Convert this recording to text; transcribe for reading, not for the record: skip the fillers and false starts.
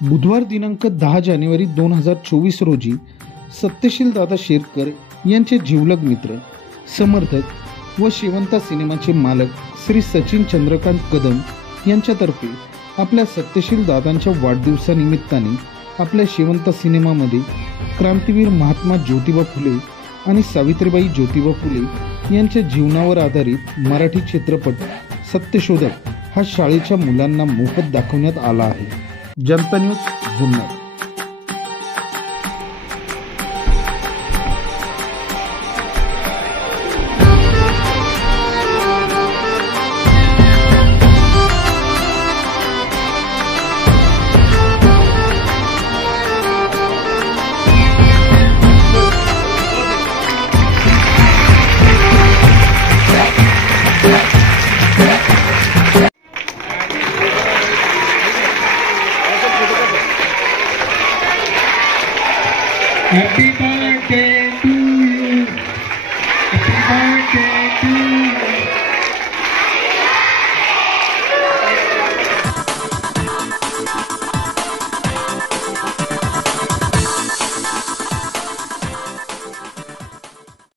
बुधवार दिनांक 10 जानेवारी 2024 रोजी सत्यशील दादा शेरकर यांचे जिवलग मित्र, समर्थक व शेवंता सिनेमाचे मालक श्री सचिन चंद्रकांत कदम यांच्यातर्फे आपल्या सत्यशील दादांच्या वाढदिवसानिमित्ताने आपल्या शेवंता सिनेमामध्ये क्रांतीवीर महात्मा ज्योतिबा फुले आणि सावित्रीबाई ज्योतिबा फुले यांच्या जीवनावर आधारित मराठी चित्रपट सत्यशोधक हा शाळेच्या मुलांना मोफत दाखवण्यात आला आहे। Janata news Junnar. Happy birthday to you. Happy birthday to you.